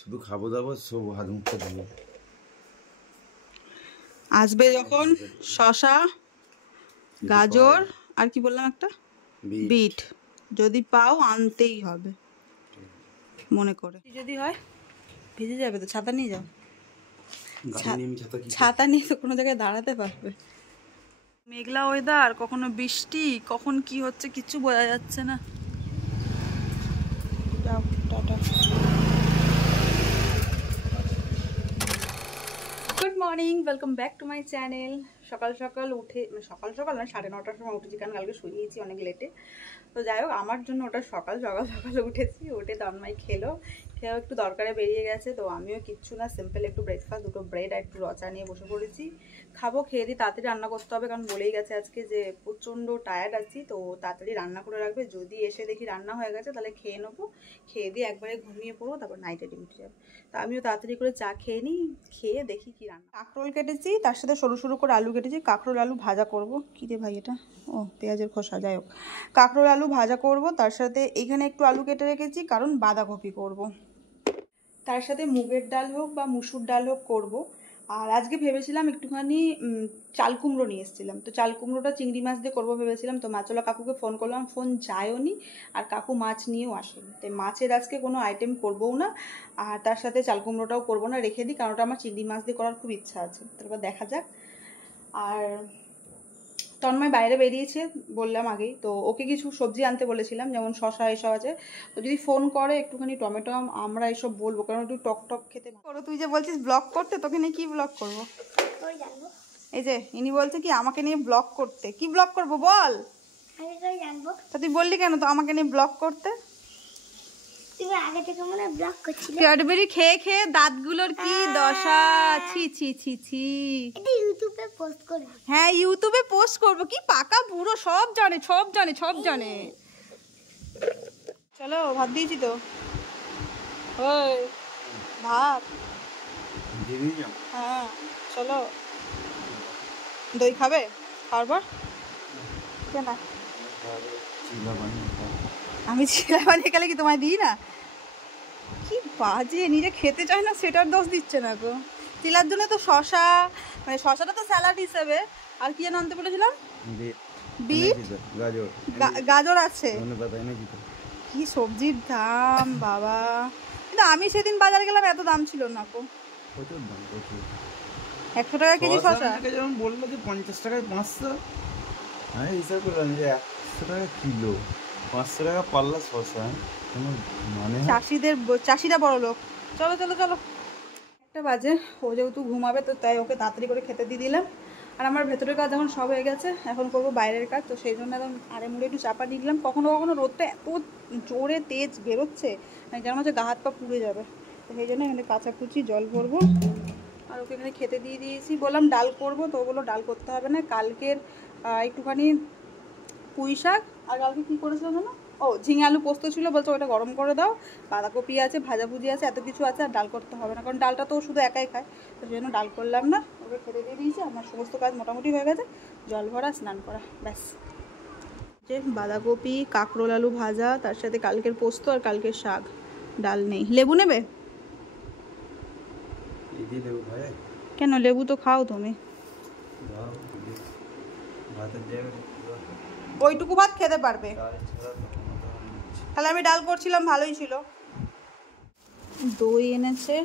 শুধু খাবো দাবো সব হাত মুখটা ধুবো। আসবে যখন শসা, গাজর আর কি বললাম একটা বিট যদি পাও আনতেই হবে মনে করে। যদি হয় ভিজে যাবে তো, ছাতা নিয়ে যাও। ছাতা নিয়ে তো কোনো জায়গায় দাঁড়াতে পারবে। মেঘলা ওয়েদার, কখনো বৃষ্টি, কখন কি হচ্ছে কিচ্ছু বোঝা যাচ্ছে না। যাও tata. Good morning, welcome back to my channel. সকাল সকাল উঠে, মানে সকাল সকাল না 9:30টার সময় উঠেছি, কারণ কালকে শুয়েছি অনেক লেটে। তো যাই হোক, আমার জন্য ওটা সকাল সকাল সকালে উঠেছি। উঠে তন্ময় খেলো, খেয়েও একটু দরকারে বেরিয়ে গেছে। তো আমিও কিচ্ছু না, সিম্পল একটু ব্রেকফাস্ট, দুটো ব্রেড আর একটু রচা নিয়ে বসে পড়েছি। খাবো, খেয়ে দিয়ে তাড়াতাড়ি রান্না করতে হবে, কারণ বলেই গেছে আজকে যে প্রচণ্ড টায়ার্ড আছি। তো তাড়াতাড়ি রান্না করে রাখবে, যদি এসে দেখি রান্না হয়ে গেছে তাহলে খেয়ে নেবো। খেয়ে দিয়ে একবারে ঘুমিয়ে পড়বো, তারপর নাইটে ডিউটি যাবে। তো আমিও তাড়াতাড়ি করে চা খেয়ে নিই, খেয়ে দেখি কি রান্না। কাঁকরোল কেটেছি, তার সাথে সরু সরু করে আলু কেটেছি। কাঁকরোল আলু ভাজা করব। কী রে ভাই এটা? ও পেঁয়াজের খোসা। যাই হোক, কাঁকরোল আলু ভাজা করব। তার সাথে এইখানে একটু আলু কেটে রেখেছি, কারণ বাঁধাকপি করব। তার সাথে মুগের ডাল হোক বা মুসুর ডাল হোক করব। আর আজকে ভেবেছিলাম একটুখানি চাল কুমড়ো নিয়ে এসেছিলাম, তো চাল কুমড়োটা চিংড়ি মাছ দিয়ে করবো ভেবেছিলাম। তো মাছওয়ালা কাকুকে ফোন করলাম, ফোন যায়ও নি, আর কাকু মাছ নিয়েও আসেনি। তাই মাছের আজকে কোনো আইটেম করবোও না, আর তার সাথে চাল কুমড়োটাও করবো না, রেখে দিই, কারণ ওটা আমার চিংড়ি মাছ দিয়ে করার খুব ইচ্ছা আছে। তারপর দেখা যাক। আর তন্ময় বাইরে বেরিয়েছে বললাম আগেই, তো ওকে কিছু সবজি আনতে বলেছিলাম, যেমন শশা এসব আছে। তো যদি ফোন করে একটুখানি টমেটো আমরা এসব বলবো, কারণ একটু টক টক খেতে করো। তুই যে বলছিস ব্লগ করতে, তোকে নিয়ে কি ব্লগ করবো? এই যে ইনি বলছে কি আমাকে নিয়ে ব্লগ করতে, কি ব্লগ করবো বল? তা তুই বললি কেন তো আমাকে নিয়ে ব্লগ করতে? ক্যাডবেরি খেয়ে খেয়ে দাঁতগুলোর কি দশা! ছি ছি ছি ছি। ইউটিউবে পোস্ট করব। হ্যাঁ ইউটিউবে পোস্ট করব। কি পাকা বুড়ো, সব জানে সব জানে সব জানে। চলো ভাত দিয়েছি তো। ওই ভাত। হ্যাঁ চলো। দই খাবে? খাবার কেন? আমি চিলা বানিয়ে গেলে কি তোমায় দিই না? কি বাজে, নিজে খেতে চায় না সেটার দোষ দিচ্ছে না গো। চিলার জন্য তো শশা, মানে শশাটা তো স্যালাড হিসেবে, আর কি আনতে বলেছিলাম? বিট, গাজর আছে। কি সবজির দাম বাবা! কিন্তু আমি সেদিন বাজারে গেলাম, এত দাম ছিল না গো। 100 টাকা কেজি শশা। যেমন বললো যে 50 টাকায় 500, আমি হিসাব করলাম যে 100 টাকা কিলো, 500 টাকা পাল্লা শশা। মানে চাষিরা বড় লোক। চলো চলো চলো। একটা বাজে, ও যেহেতু ঘুমাবে তো তাই ওকে তাড়াতাড়ি করে খেতে দিয়ে দিলাম। আর আমার ভেতরের কাজ এখন সব হয়ে গেছে, এখন করবো বাইরের কাজ। তো সেই জন্য একদম আড়ে মুড়ে একটু চাপা দিয়ে দিলাম। কখনো কখনো রোদটা এত জোরে তেজ বেরোচ্ছে, মানে যেন হচ্ছে গা হাত পা পুড়ে যাবে। তো সেই জন্য এখানে কাচাকুচি জল ভরবো, আর ওকে এখানে খেতে দিয়ে দিয়েছি। বললাম ডাল করবো, তো বললো ডাল করতে হবে না, কালকের একটুখানি পুঁই শাক, আর কালকে কী করেছিলাম জানো? ও ঝিঙে আলু পোস্ত ছিল, বলছে ওটা গরম করে দাও, বাঁধাকপি আছে, ভাজাভুজি আছে, এত কিছু আছে, আর ডাল করতে হবে না, কারণ ডালটা তো শুধু একাই খায়। তো সেই জন্য ডাল করলাম না, ওকে খেতে দিয়ে দিয়েছি। আমার সমস্ত কাজ মোটামুটি হয়ে গেছে, জল ভরা, স্নান করা, ব্যাস। যে বাঁধাকপি কাঁকরোল আলু ভাজা, তার সাথে কালকের পোস্ত আর কালকের শাক। ডাল নেই। লেবু নেবে? কেন, লেবু তো খাও তুমি। ওইটুকু ভাত খেতে পারবে। তাহলে আমি ডাল করছিলাম, ভালোই ছিল। দই এনেছে,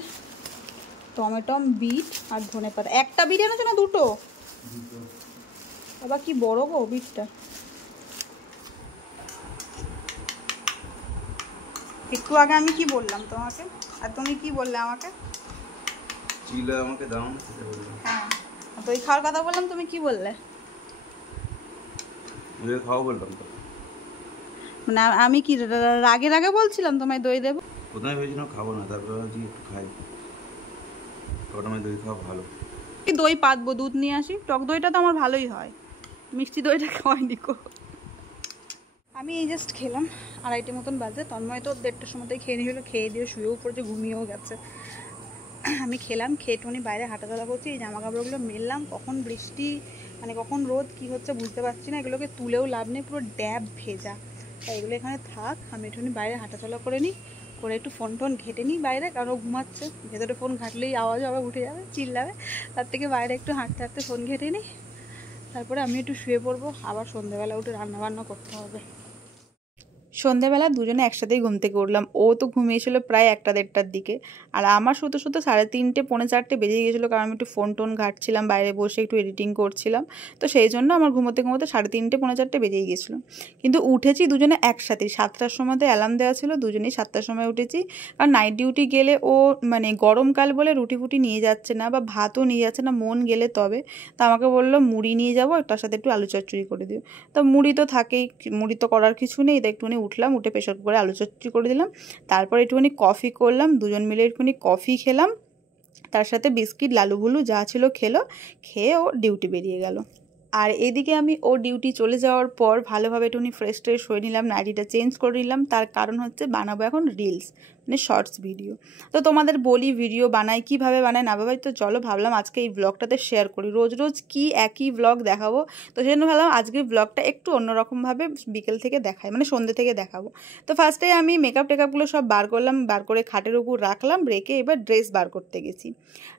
টমেটো, বিট আর ধনেপাতা। একটা বিট এনেছে না দুটো? আবার কি বড় গো বিটটা। একটু আগে আমি কি বললাম তোমাকে, আর তুমি কি বললে আমাকে? চিলা আমাকে দাও। হ্যাঁ, দই খাওয়ার কথা বললাম, তুমি কি বললে? দই খাও বললাম তো। মানে আমি কি রাগে রাগে বলছিলাম তোমায় দই দেবো? প্রথমে ভেবেছিলাম খাবো না, তারপর ভাবছি একটু খাই, প্রথমে দই খাওয়া ভালো। কি দই পাতবো, দুধ নিয়ে আসি। টক দইটা তো আমার ভালোই হয়, মিষ্টি দইটা খাওয়াইনি কো। আমি এই জাস্ট খেলাম, 2:30 মতন বাজে। তন্ময় তো 1:30টার সময়তেই খেয়ে নিয়ে হলো, খেয়ে দিয়ে শুয়েও পড়েছে, ঘুমিয়েও গেছে। আমি খেলাম, খেয়ে টুনি বাইরে হাঁটাচলা করছি। এই জামা কাপড়গুলো মেললাম, কখন বৃষ্টি মানে কখন রোদ কি হচ্ছে বুঝতে পারছি না। এগুলোকে তুলেও লাভ নেই, পুরো ড্যাব ভেজা। তাই এগুলো এখানে থাক, আমি একটুখানি বাইরে হাঁটাচলা করে নিই। করে একটু ফোন টোন ঘেটে নিই বাইরে, কারণ ও ঘুমাচ্ছে, ভেতরে ফোন ঘাটলেই আওয়াজ আবার উঠে যাবে, চিল্লাবে, তার থেকে বাইরে একটু হাঁটতে হাঁটতে ফোন ঘেটে নিই, তারপরে আমি একটু শুয়ে পড়বো, আবার সন্ধ্যেবেলা উঠে রান্নাবান্না করতে হবে। সন্ধ্যেবেলা দুজনে একসাথেই ঘুম থেকে উঠলাম। ও তো ঘুমিয়েছিল প্রায় 1টা-1:30টার দিকে, আর আমার শুতে 3:30 পৌনে 4টে বেজে গিয়েছিলো, কারণ আমি একটু ফোন টোন ঘাটছিলাম, বাইরে বসে একটু এডিটিং করছিলাম, তো সেই জন্য আমার ঘুমোতে 3:30 পৌনে 4টে বেজেই গেছিলো। কিন্তু উঠেছি দুজনে একসাথেই, 7টার সময় তো অ্যালার্ম দেওয়া ছিল, দুজনেই 7টার সময় উঠেছি। কারণ নাইট ডিউটি গেলে ও মানে গরমকাল বলে রুটি ফুটি নিয়ে যাচ্ছে না, বা ভাতও নিয়ে যাচ্ছে না, মন গেলে তবে। তো আমাকে বললো মুড়ি নিয়ে যাবো, তার সাথে একটু আলু চচ্চড়ি করে দিও। তো মুড়ি তো থাকেই, মুড়ি তো করার কিছু নেই, তো একটুখানি উঠলাম, উঠে প্রেশার কুকারে আলু চচ্চড়ি করে দিলাম, তারপর একটুখানি কফি করলাম, দুজন মিলে একটুখানি কফি খেলাম, তার সাথে বিস্কিট লালু ভুলু যা ছিল খেলো, খেয়ে ও ডিউটি বেরিয়ে গেল। আর এদিকে আমি ও ডিউটি চলে যাওয়ার পর ভালোভাবে একটুখানি ফ্রেশ ট্রেশ হয়ে নিলাম, নাইটিটা চেঞ্জ করে নিলাম, তার কারণ হচ্ছে বানাবো এখন রিলস, মানে শর্টস ভিডিও। তো তোমাদের বলি ভিডিও বানাই, কীভাবে বানাই না বাবাই, তো চলো ভাবলাম আজকে এই ব্লগটাতে শেয়ার করি, রোজ রোজ কি একই ব্লগ দেখাবো, তো সেই জন্য ভাবলাম আজকে ব্লগটা একটু অন্যরকমভাবে বিকেল থেকে দেখাই, মানে সন্ধ্যে থেকে দেখাবো। তো ফার্স্টে আমি মেকআপ টেকআপগুলো সব বার করলাম, বার করে খাটের উপর রাখলাম, রেখে এবার ড্রেস বার করতে গেছি।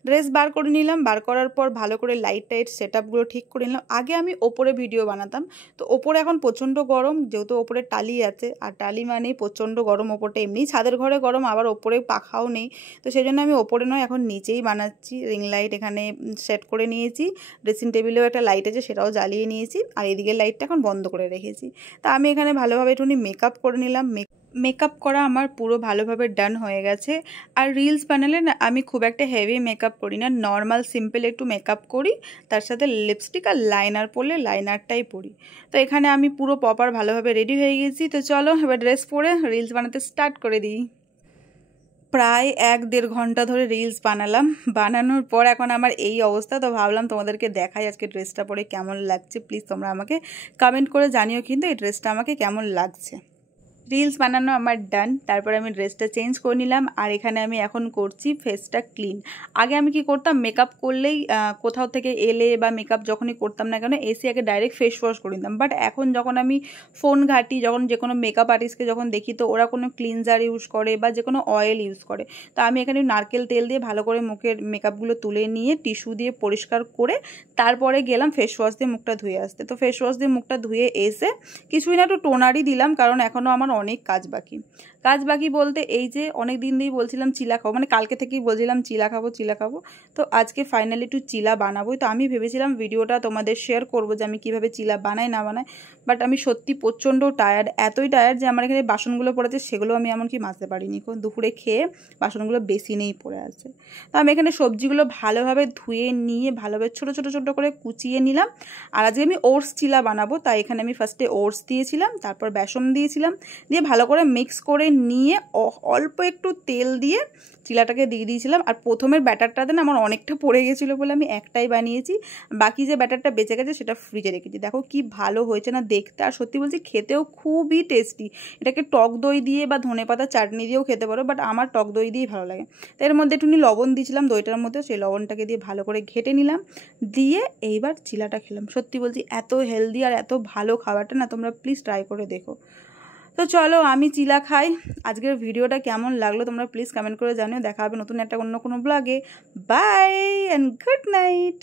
ড্রেস বার করে নিলাম, বার করার পর ভালো করে লাইট টাইট সেট আপগুলো ঠিক করে নিলাম। আগে আমি ওপরে ভিডিও বানাতাম, তো ওপরে এখন প্রচণ্ড গরম, যেহেতু ওপরে টালি আছে, আর টালি মানেই প্রচণ্ড গরম, ওপরটা এমনিই ছাদের ঘরে গরম, আবার ওপরে পাখাও নেই, তো সেই জন্য আমি ওপরে নয় এখন নিচেই বানাচ্ছি। রিং লাইট এখানে সেট করে নিয়েছি, ড্রেসিং টেবিলেও একটা লাইট আছে সেটাও জ্বালিয়ে নিয়েছি, আর এদিকে লাইটটা এখন বন্ধ করে রেখেছি। তা আমি এখানে ভালোভাবে একটুখানি মেকআপ করে নিলাম। মেকআপ করা আমার পুরো ভালোভাবে ডান হয়ে গেছে। আর রিলস বানালে না আমি খুব একটা হেভি মেকআপ করি না, নর্মাল সিম্পল একটু মেকআপ করি, তার সাথে লিপস্টিক আর লাইনার পরলে লাইনারটাই পরি। তো এখানে আমি পুরো প্রপার ভালোভাবে রেডি হয়ে গেছি। তো চলো এবার ড্রেস পরে রিলস বানাতে স্টার্ট করে দিই। প্রায় 1-1.5 ঘন্টা ধরে রিলস বানালাম, বানানোর পর এখন আমার এই অবস্থা। তো ভাবলাম তোমাদেরকে দেখাই আজকে ড্রেসটা পরে কেমন লাগছে, প্লিজ তোমরা আমাকে কমেন্ট করে জানিও কিন্তু এই ড্রেসটা আমাকে কেমন লাগছে। রিলস বানানো আমার ডান, তারপরে আমি ড্রেসটা চেঞ্জ করে নিলাম, আর এখানে আমি এখন করছি ফেসটা ক্লিন। আগে আমি কি করতাম, মেকআপ করলেই কোথাও থেকে এলে বা মেকআপ যখনই করতাম না কেন এসে আগে ডাইরেক্ট ফেস ওয়াশ করে নিতাম, বাট এখন যখন আমি ফোন ঘাঁটি, যখন যে কোনো মেকআপ আর্টিস্টকে যখন দেখি তো ওরা কোনো ক্লিনজার ইউজ করে বা যে কোনো অয়েল ইউজ করে, তো আমি এখানে নারকেল তেল দিয়ে ভালো করে মুখের মেকআপগুলো তুলে নিয়ে টিস্যু দিয়ে পরিষ্কার করে তারপরে গেলাম ফেস ওয়াশ দিয়ে মুখটা ধুয়ে আসতে। তো ফেস ওয়াশ দিয়ে মুখটা ধুয়ে এসে কিছুই না একটু টোনারই দিলাম, কারণ এখনও আমার অনেক কাজ বাকি বলতে এই যে অনেক দিন দিয়েই বলছিলাম চিলা খাবো, মানে কালকে থেকেই বলছিলাম চিলা খাবো, তো আজকে ফাইনালি একটু চিলা বানাবোই। তো আমি ভেবেছিলাম ভিডিওটা তোমাদের শেয়ার করবো যে আমি কীভাবে চিলা বানাই না বানাই, বাট আমি সত্যি প্রচণ্ড টায়ার্ড, এতই টায়ার্ড যে আমার এখানে বাসনগুলো পড়েছে সেগুলো আমি এমনকি মাজতে পারিনি, দুপুরে খেয়ে বাসনগুলো বেসিনেই পড়ে আছে। তো আমি এখানে সবজিগুলো ভালোভাবে ধুয়ে নিয়ে ভালোভাবে ছোটো ছোটো করে কুচিয়ে নিলাম। আর আজকে আমি ওটস চিলা বানাবো, তাই এখানে আমি ফার্স্টে ওটস দিয়েছিলাম, তারপর বেসন দিয়েছিলাম, দিয়ে ভালো করে মিক্স করে নিয়ে অল্প একটু তেল দিয়ে চিলাটাকে দিয়ে দিয়েছিলাম। আর প্রথমের ব্যাটারটাতে না আমার অনেকটা পড়ে গেছিলো বলে আমি একটাই বানিয়েছি, বাকি যে ব্যাটারটা বেঁচে গেছে সেটা ফ্রিজে রেখেছি। দেখো কি ভালো হয়েছে না দেখতে, আর সত্যি বলছি খেতেও খুবই টেস্টি। এটাকে টক দই দিয়ে বা ধনেপাতা চাটনি দিয়েও খেতে পারো, বাট আমার টক দই দিয়েই ভালো লাগে। তো এর মধ্যে একটুখানি লবণ দিয়েছিলাম দইটার মধ্যে, সেই লবণটাকে দিয়ে ভালো করে ঘেটে নিলাম, দিয়ে এইবার চিলাটা খেলাম। সত্যি বলছি এত হেলদি আর এত ভালো খাবারটা না, তোমরা প্লিজ ট্রাই করে দেখো। তো চলো আমি চিলা খাই। আজকের ভিডিওটা কেমন লাগলো তোমরা প্লিজ কমেন্ট করে জানিও। দেখা হবে নতুন একটা অন্য কোনো ব্লগে। Bye and good night.